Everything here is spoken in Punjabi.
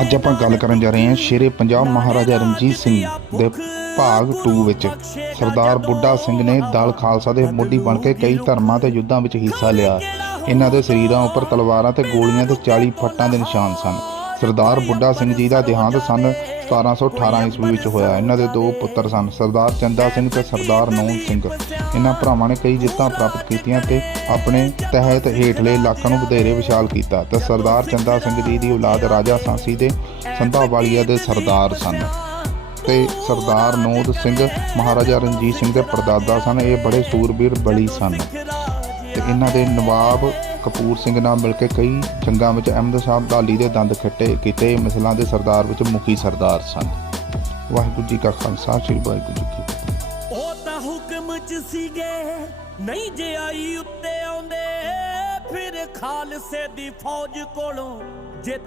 ਅੱਜ ਆਪਾਂ ਗੱਲ ਕਰਨ ਜਾ ਰਹੇ ਹਾਂ ਸ਼ੇਰੇ ਪੰਜਾਬ ਮਹਾਰਾਜਾ ਰਣਜੀਤ ਸਿੰਘ ਦੇ ਭਾਗ 2 ਵਿੱਚ। ਸਰਦਾਰ ਬੁੱਢਾ ਸਿੰਘ ਨੇ ਦਲ ਖਾਲਸਾ ਦੇ ਮੋਢੀ ਬਣ ਕੇ ਕਈ ਧਰਮਾਂ ਤੇ ਯੁੱਧਾਂ ਵਿੱਚ ਹਿੱਸਾ ਲਿਆ। ਇਹਨਾਂ ਦੇ ਸਰੀਰਾਂ ਉੱਪਰ ਤਲਵਾਰਾਂ ਤੇ ਗੋਲੀਆਂ ਤੇ 40 ਫੱਟਾਂ ਦੇ ਨਿਸ਼ਾਨ ਸਨ। ਸਰਦਾਰ ਬੁੱਢਾ ਸਿੰਘ ਜੀ ਦਾ ਦੇਹਾਂਤ ਸਨ। 1718 ਈਸਵੀ ਵਿੱਚ ਹੋਇਆ। ਇਹਨਾਂ ਦੇ ਦੋ ਪੁੱਤਰ ਸਨ ਸਰਦਾਰ ਚੰਦਾ ਸਿੰਘ ਤੇ ਸਰਦਾਰ ਨੌਨ ਸਿੰਘ। ਇਹਨਾਂ ਭਰਾਵਾਂ ਨੇ ਕਈ ਜਿੱਤਾਂ ਪ੍ਰਾਪਤ ਕੀਤੀਆਂ ਤੇ ਆਪਣੇ ਤਹਿਤ ਹੇਠਲੇ ਇਲਾਕਿਆਂ ਨੂੰ ਵਧੇਰੇ ਵਿਸ਼ਾਲ ਕੀਤਾ ਤੇ ਸਰਦਾਰ ਚੰਦਾ ਸਿੰਘ ਜੀ ਦੀ ਔਲਾਦ ਰਾਜਾ ਸਾਂਸੀ ਦੇ ਸੰਧਾਵਾਲੀਆ ਦੇ ਸਰਦਾਰ ਸਨ। ਤੇ ਸਰਦਾਰ ਨੋਦ ਸਿੰਘ ਮਹਾਰਾਜਾ ਰਣਜੀਤ ਸਿੰਘ ਦੇ ਪੜਦਾਦਾ ਸਨ। ਇਹ ਬੜੇ ਸੂਰਬੀਰ ਬਲੀ ਸਨ। ਤੇ ਇਹਨਾਂ ਦੇ ਨਵਾਬ ਕਪੂਰ ਸਿੰਘ ਨਾਲ ਮਿਲ ਕੇ ਕਈ ਜੰਗਾਂ ਵਿੱਚ ਅਹਿਮਦ ਸ਼ਾਹ ਅਬਦਾਲੀ ਦੇ ਦੰਦ ਖੱਟੇ ਕੀਤੇ ਮਿਸਲਾਂ ਦੇ ਸਰਦਾਰ ਵਿੱਚ ਮੁਖੀ ਸਰਦਾਰ ਸਨ। ਵਾਹਿਗੁਰੂ ਜੀ ਕਾ ਖਾਲਸਾ, ਸ੍ਰੀ ਵਾਹਿਗੁਰੂ ਜੀ ਕੀ ਫਤਿਹ। ਉਹ ਤਾਂ ਹੁਕਮ ਚ ਸੀਗੇ, ਨਹੀਂ ਜੇ ਆਈ ਉੱਤੇ ਆਉਂਦੇ, ਫਿਰ ਖਾਲਸੇ ਦੀ ਫੌਜ ਕੋਲੋਂ ਜੇ